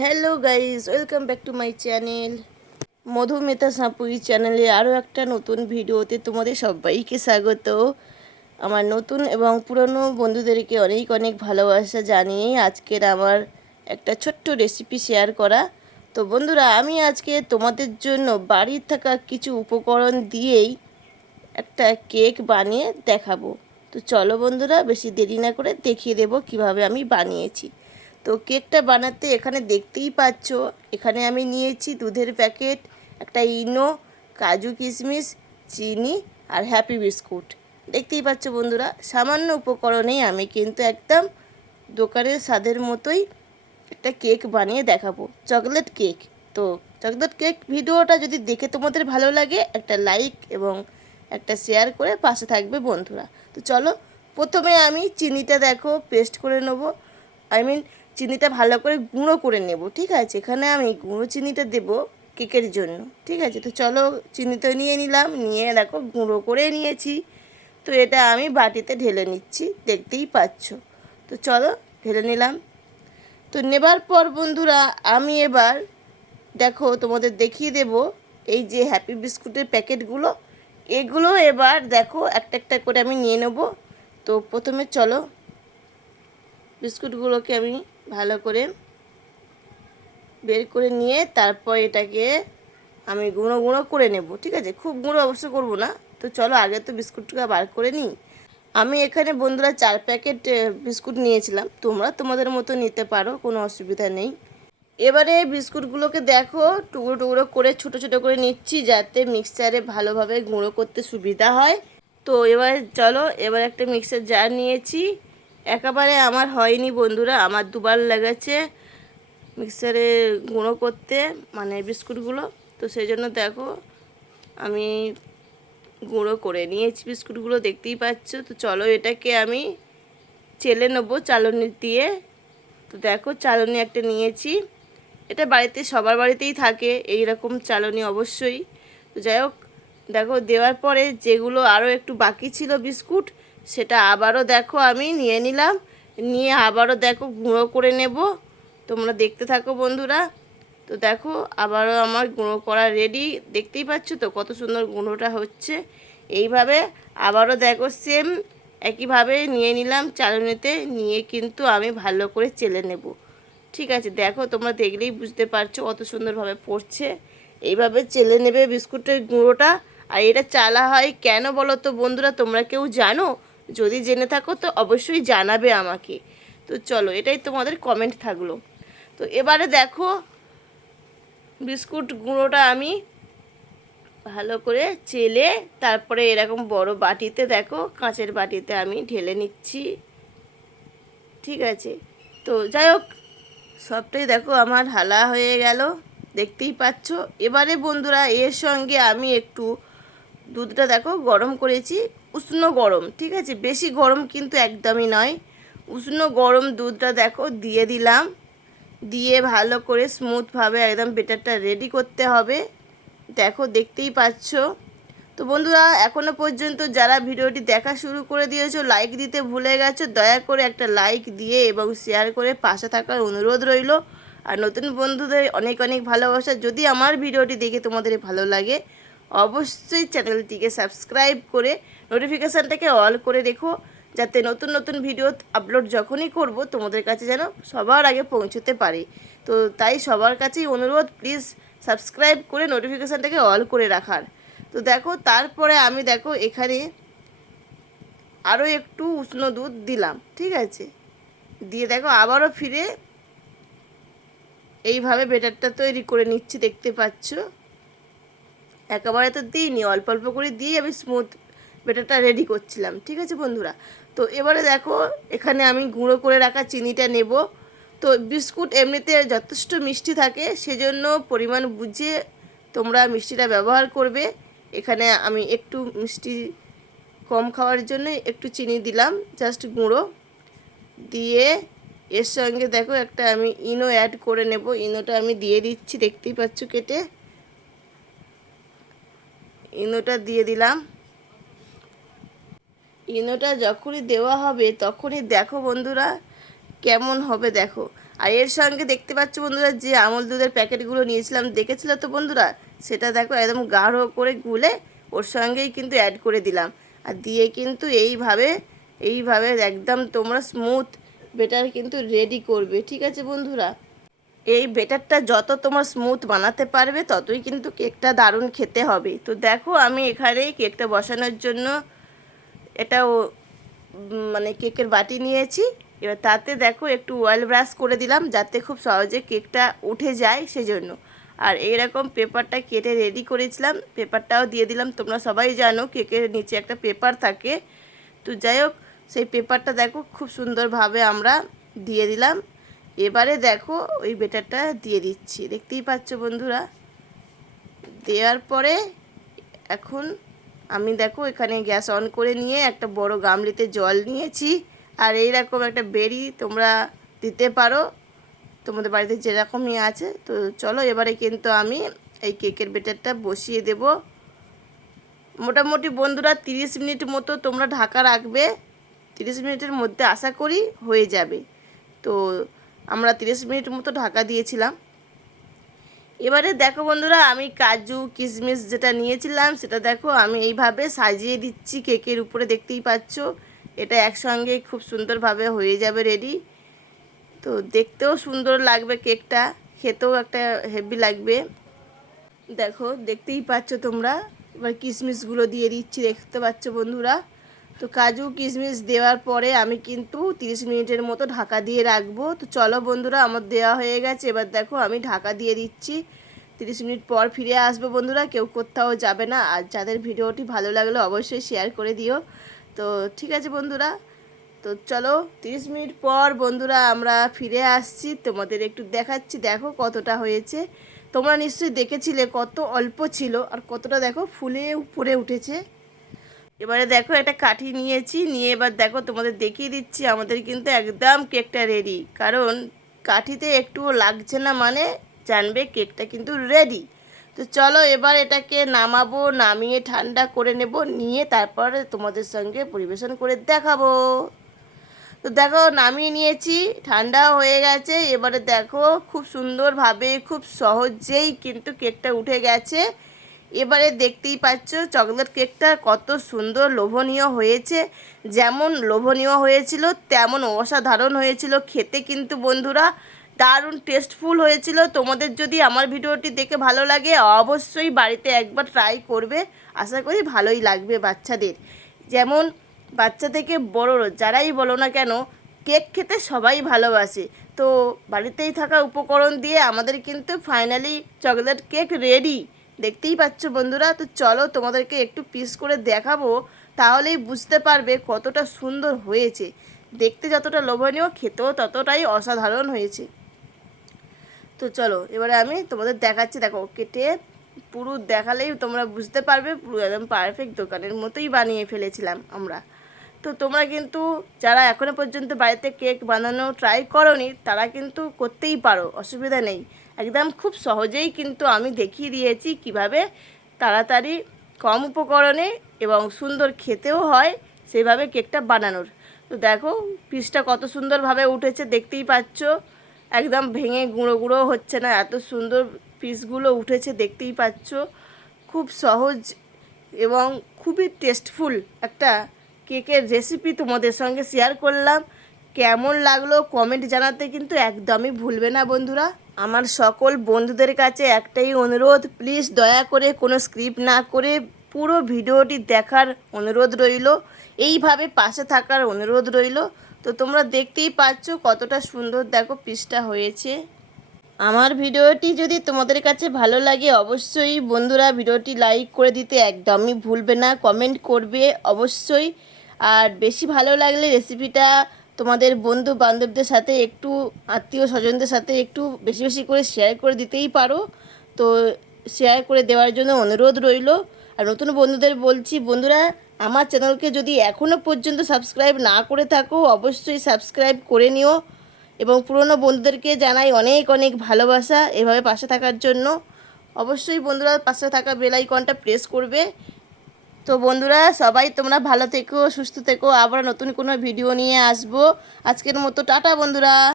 Hello guys welcome back to my channel Madhumita Sapui চ্যানেলে আরও একটা নতুন ভিডিওতে তোমাদের সবাইকে স্বাগত। আমার নতুন এবং পুরনো বন্ধুদেরকে অনেক অনেক ভালোবাসা জানিয়ে আজকের আমার একটা ছোট্ট রেসিপি শেয়ার করা। তো বন্ধুরা, আমি আজকে তোমাদের জন্য বাড়ির থাকা কিছু উপকরণ দিয়েই একটা কেক বানিয়ে দেখাবো। তো চলো বন্ধুরা, বেশি দেরি না করে দেখিয়ে দেবো কীভাবে আমি বানিয়েছি। তো কেকটা বানাতে এখানে দেখতেই পাচ্ছ। এখানে আমি নিয়েছি দুধের প্যাকেট, একটা ইনো, কাজু কিশমিশ, চিনি আর হ্যাপি বিস্কুট। দেখতেই পাচ্ছ বন্ধুরা, সামান্য উপকরণেই আমি কিন্তু একদম দোকানের স্বাদের মতোই একটা কেক বানিয়ে দেখাবো। Chocolate cake. তো চকলেট কেক ভিডিওটা যদি দেখে তোমাদের ভালো লাগে, একটা লাইক এবং একটা শেয়ার করে পাশে থাকবে বন্ধুরা। তো চলো, প্রথমে আমি চিনিটা দেখো, পেস্ট করে নেব। আই মিন চিনিটা ভালো করে গুঁড়ো করে নেব, ঠিক আছে? এখানে আমি গুঁড়ো চিনিটা দেব কেকের জন্য, ঠিক আছে? তো চলো, চিনি তো নিয়ে নিলাম, নিয়ে দেখো, গুঁড়ো করে নিয়েছি। তো এটা আমি বাটিতে ঢেলে নিচ্ছি, দেখতেই পাচ্ছ। তো চলো, ঢেলে নিলাম। তো নেবার পর বন্ধুরা, আমি এবার দেখো, তোমাদের দেখিয়ে দেব এই যে হ্যাপি বিস্কুটের প্যাকেটগুলো। এগুলো এবার দেখো, একটা একটা করে আমি নিয়ে নেব। তো প্রথমে চলো বিস্কুটগুলোকে আমি ভালো করে বের করে নিয়ে তারপর এটাকে আমি গুঁড়ো গুঁড়ো করে নেব, ঠিক আছে? খুব গুঁড়ো অবশ্য করব না। তো চলো, আগে তো বিস্কুটটা বার করে নিই। আমি এখানে বন্ধুরা চার প্যাকেট বিস্কুট নিয়েছিলাম। তোমরা তোমাদের মতো নিতে পারো, কোনো অসুবিধা নেই। এবারে বিস্কুটগুলোকে দেখো, টুকরো টুকরো করে, ছোট ছোট করে নিচ্ছি যাতে মিক্সচারে ভালোভাবে গুঁড়ো করতে সুবিধা হয়। তো এবার চলো, এবার একটা মিক্সার জার নিয়েছি। একেবারে আমার হয়নি বন্ধুরা, আমার দুবার লেগেছে মিক্সারে গুঁড়ো করতে মানে বিস্কুটগুলো। তো সেই জন্য দেখো, আমি গুঁড়ো করে নিয়েছি বিস্কুটগুলো, দেখতেই পাচ্ছ। তো চলো এটাকে আমি চেলে নেব চালনি দিয়ে। তো দেখো, চালনি একটা নিয়েছি। এটা বাড়িতে, সবার বাড়িতেই থাকে এই রকম চালনি অবশ্যই। তো যাই হোক, দেখো, দেওয়ার পরে যেগুলো আরও একটু বাকি ছিল বিস্কুট সেটা আবারও দেখো, আমি নিয়ে নিলাম। নিয়ে আবারও দেখো, গুঁড়ো করে নেব। তোমরা দেখতে থাকো বন্ধুরা। তো দেখো, আবারও আমার গুঁড়ো করা রেডি দেখতেই পাচ্ছ তো কত সুন্দর গুঁড়োটা হচ্ছে। এইভাবে আবারও দেখো সেম একইভাবে নিয়ে নিলাম চালনিতে। নিয়ে কিন্তু আমি ভালো করে চেলে নেব। ঠিক আছে, দেখো, তোমরা দেখলেই বুঝতে পারছ কত সুন্দরভাবে পড়ছে। এইভাবে চেলে নেবে বিস্কুটের গুঁড়োটা। আর এটা চালা হয় কেন বলো তো বন্ধুরা, তোমরা কেউ জানো? যদি জেনে থাকো তো অবশ্যই জানাবে আমাকে। তো চলো, এটাই তোমাদের কমেন্ট থাকল। তো এবারে দেখো, বিস্কুট গুঁড়োটা আমি ভালো করে চেলে তারপরে এরকম বড় বাটিতে দেখো, কাঁচের বাটিতে আমি ঢেলে নিচ্ছি। ঠিক আছে? তো যাই হোক, সবটাই দেখো আমার হালা হয়ে গেল, দেখতেই পাচ্ছ। এবারে বন্ধুরা, এর সঙ্গে আমি একটু দুধটা দেখো গরম করেছি। উষ্ণ গরম, ঠিক আছে? বেশি গরম কিন্তু একদমই নয়। উষ্ণ গরম দুধটা দেখো, দিয়ে দিলাম। দিয়ে ভালো করে স্মুথভাবে একদম বেটারটা রেডি করতে হবে। দেখো, দেখতেই পাচ্ছ। তো বন্ধুরা এখনও পর্যন্ত যারা ভিডিওটি দেখা শুরু করে দিয়েছ লাইক দিতে ভুলে গেছো, দয়া করে একটা লাইক দিয়ে এবং শেয়ার করে পাশে থাকার অনুরোধ রইল। আর নতুন বন্ধুদের অনেক অনেক ভালোবাসা। যদি আমার ভিডিওটি দেখে তোমাদের ভালো লাগে, অবশ্যই চ্যানেলটিকে সাবস্ক্রাইব করে নোটিফিকেশানটাকে অল করে রেখো যাতে নতুন নতুন ভিডিও আপলোড যখনই করব, তোমাদের কাছে যেন সবার আগে পৌঁছতে পারে। তো তাই সবার কাছেই অনুরোধ প্লিজ সাবস্ক্রাইব করে নোটিফিকেশানটাকে অল করে রাখার। তো দেখো, তারপরে আমি দেখো এখানে আরও একটু উষ্ণ দুধ দিলাম, ঠিক আছে? দিয়ে দেখো আবারও ফিরে এইভাবে বেটারটা তৈরি করে নিচ্ছি, দেখতে পাচ্ছ? একেবারে তো দিইনি, অল্প অল্প করে দিয়ে আমি স্মুথ বেটারটা রেডি করছিলাম, ঠিক আছে বন্ধুরা? তো এবারে দেখো, এখানে আমি গুঁড়ো করে রাখা চিনিটা নেব। তো বিস্কুট এমনিতে যথেষ্ট মিষ্টি থাকে, সেজন্য পরিমাণ বুঝে তোমরা মিষ্টিটা ব্যবহার করবে। এখানে আমি একটু মিষ্টি কম খাওয়ার জন্য একটু চিনি দিলাম জাস্ট গুঁড়ো। দিয়ে এর সঙ্গে দেখো একটা আমি ইনো অ্যাড করে নেব। ইনোটা আমি দিয়ে দিচ্ছি, দেখতেই পাচ্ছ কেটে। ইনোটা দিয়ে দিলাম। ইনোটা যখনই দেওয়া হবে, তখনই দেখো বন্ধুরা কেমন হবে দেখো। আর এর সঙ্গে দেখতে পাচ্ছ বন্ধুরা যে আমল দুধের প্যাকেটগুলো নিয়েছিলাম, দেখেছিল তো বন্ধুরা? সেটা দেখো একদম গাঢ় করে গুলে ওর সঙ্গেই কিন্তু অ্যাড করে দিলাম। আর দিয়ে কিন্তু এইভাবে এইভাবে একদম তোমরা স্মুথ বেটার কিন্তু রেডি করবে, ঠিক আছে বন্ধুরা? এই বেটারটা যত তোমার স্মুথ বানাতে পারবে, ততই কিন্তু কেকটা দারুণ খেতে হবে। তো দেখো আমি এখানে কেকটা বসানোর জন্য এটাও মানে কেকের বাটি নিয়েছি। এবার তাতে দেখো একটু অয়েল ব্রাশ করে দিলাম, যাতে খুব সহজে কেকটা উঠে যায় সেজন্য। আর এইরকম পেপারটা কেটে রেডি করেছিলাম, পেপারটাও দিয়ে দিলাম। তোমরা সবাই জানো কেকের নিচে একটা পেপার থাকে। তো যাই হোক, সেই পেপারটা দেখো খুব সুন্দরভাবে আমরা দিয়ে দিলাম। এবারে দেখো ওই বেটারটা দিয়ে দিচ্ছি। দেখতেই পাচ্ছ বন্ধুরা? দেওয়ার পরে এখন আমি দেখো এখানে গ্যাস অন করে নিয়ে একটা বড় গামলিতে জল নিয়েছি। আর এইরকম একটা বেরি তোমরা দিতে পারো। তোমাদের বাড়িতে যেরকমই আছে। তো চলো এবারে কিন্তু আমি এই কেকের বেটারটা বসিয়ে দেব। মোটামুটি বন্ধুরা তিরিশ মিনিট মতো তোমরা ঢাকা রাখবে। তিরিশ মিনিটের মধ্যে আশা করি হয়ে যাবে। তো আমরা তিরিশ মিনিট মতো ঢাকা দিয়েছিলাম। এবারে দেখো বন্ধুরা, আমি কাজু, কিশমিশ যেটা নিয়েছিলাম, সেটা দেখো আমি এইভাবে সাজিয়ে দিচ্ছি কেকের উপরে, দেখতেই পাচ্ছ। এটা একসঙ্গে খুব সুন্দরভাবে হয়ে যাবে রেডি তো দেখতেও সুন্দর লাগবে কেকটা, খেতেও একটা হেভি লাগবে। দেখো, দেখতেই পাচ্ছ তোমরা। এবার কিশমিশগুলো দিয়ে দিচ্ছি, দেখতে পাচ্ছ বন্ধুরা। তো কাজু কিশমিশ দেওয়ার পরে আমি কিন্তু তিরিশ মিনিটের মতো ঢাকা দিয়ে রাখব। তো চলো বন্ধুরা, আমার দেওয়া হয়ে গেছে। এবার দেখো আমি ঢাকা দিয়ে দিচ্ছি। তিরিশ মিনিট পর ফিরে আসব বন্ধুরা, কেউ কোথাও যাবে না। আর যাদের ভিডিওটি ভালো লাগল অবশ্যই শেয়ার করে দিও। তো ঠিক আছে বন্ধুরা, তো চলো তিরিশ মিনিট পর বন্ধুরা আমরা ফিরে আসছি। তোমাদের একটু দেখাচ্ছি, দেখো কতটা হয়েছে। তোমরা নিশ্চয়ই দেখেছিলে কত অল্প ছিল। আর কতটা দেখো ফুলে উপরে উঠেছে। এবারে দেখো একটা কাঠি নিয়েছি, নিয়ে এবার দেখো তোমাদের দেখিয়ে দিচ্ছি, আমাদের কিন্তু একদম কেকটা রেডি কারণ কাঠিতে একটুও লাগছে না মানে জানবে কেকটা কিন্তু রেডি তো চলো এবার এটাকে নামাবো, নামিয়ে ঠান্ডা করে নেব, নিয়ে তারপরে তোমাদের সঙ্গে পরিবেশন করে দেখাবো। তো দেখো নামিয়ে নিয়েছি, ঠান্ডা হয়ে গেছে, এবারে দেখো খুব সুন্দরভাবে, খুব সহজেই কিন্তু কেকটা উঠে গেছে। এবারে দেখতেই পাচ্ছ চকলেট কেকটা কত সুন্দর লোভনীয় হয়েছে। যেমন লোভনীয় হয়েছিল, তেমন অসাধারণ হয়েছিল খেতে কিন্তু বন্ধুরা। দারুণ টেস্টফুল হয়েছিল। তোমাদের যদি আমার ভিডিওটি দেখে ভালো লাগে, অবশ্যই বাড়িতে একবার ট্রাই করবে। আশা করি ভালোই লাগবে বাচ্চাদের। যেমন বাচ্চা থেকে বড় যারাই বলো না কেন, কেক খেতে সবাই ভালোবাসে। তো বাড়িতেই থাকা উপকরণ দিয়ে আমাদের কিন্তু ফাইনালি চকলেট কেক রেডি দেখতেই পাচ্ছ বন্ধুরা, তো চলো তোমাদেরকে একটু পিস করে দেখাবো, তাহলেই বুঝতে পারবে কতটা সুন্দর হয়েছে। দেখতে যতটা লোভনীয়, খেতেও ততটাই অসাধারণ হয়েছে। তো চলো, এবারে আমি তোমাদের দেখাচ্ছি, দেখো, কেটে পুরো দেখালেই তোমরা বুঝতে পারবে, পুরো একদম পারফেক্ট দোকানের মতোই বানিয়ে ফেলেছিলাম আমরা। তো তোমরা কিন্তু, যারা এখনও পর্যন্ত বাড়িতে কেক বানানো ট্রাই করনি, তারা কিন্তু করতেই পারো, অসুবিধা নেই। একদম খুব সহজেই কিন্তু আমি দেখিয়ে দিয়েছি কীভাবে তাড়াতাড়ি কম উপকরণে এবং সুন্দর খেতেও হয় সেভাবে কেকটা বানানোর। তো দেখো পিসটা কত সুন্দরভাবে উঠেছে, দেখতেই পাচ্ছ। একদম ভেঙে গুঁড়ো গুঁড়ো হচ্ছে না, এত সুন্দর পিসগুলো উঠেছে, দেখতেই পাচ্ছ। খুব সহজ এবং খুবই টেস্টফুল একটা কেকের রেসিপি তোমাদের সঙ্গে শেয়ার করলাম। কেমন লাগল কমেন্ট জানাতে কিন্তু একদমই ভুলবে না বন্ধুরা। আমার সকল বন্ধুদের কাছে একটাই অনুরোধ প্লিজ দয়া করে কোনো স্ক্রিপ্ট না করে পুরো ভিডিওটি দেখার অনুরোধ রইল। এইভাবে পাশে থাকার অনুরোধ রইল। তো তোমরা দেখতেই পাচ্ছ কতটা সুন্দর দেখো পিসটা হয়েছে। আমার ভিডিওটি যদি তোমাদের কাছে ভালো লাগে, অবশ্যই বন্ধুরা ভিডিওটি লাইক করে দিতে একদমই ভুলবে না কমেন্ট করবে অবশ্যই। আর বেশি ভালো লাগলে রেসিপিটা তোমাদের বন্ধু বান্ধবদের সাথে একটু আত্মীয় স্বজনদের সাথে একটু বেশি বেশি করে শেয়ার করে দিতেই পারো। তো শেয়ার করে দেওয়ার জন্য অনুরোধ রইল। আর নতুন বন্ধুদের বলছি, বন্ধুরা, আমার চ্যানেলকে যদি এখনও পর্যন্ত সাবস্ক্রাইব না করে থাকো, অবশ্যই সাবস্ক্রাইব করে নিও। এবং পুরনো বন্ধুদেরকে জানাই অনেক অনেক ভালোবাসা এভাবে পাশে থাকার জন্য। অবশ্যই বন্ধুরা পাশে থাকা বেল আইকনটা প্রেস করবে। তো বন্ধুরা, সবাই তোমরা ভালো থেকো, সুস্থ থেকো। আবার নতুন কোনো ভিডিও নিয়ে আসব। আজকের মতো টাটা বন্ধুরা।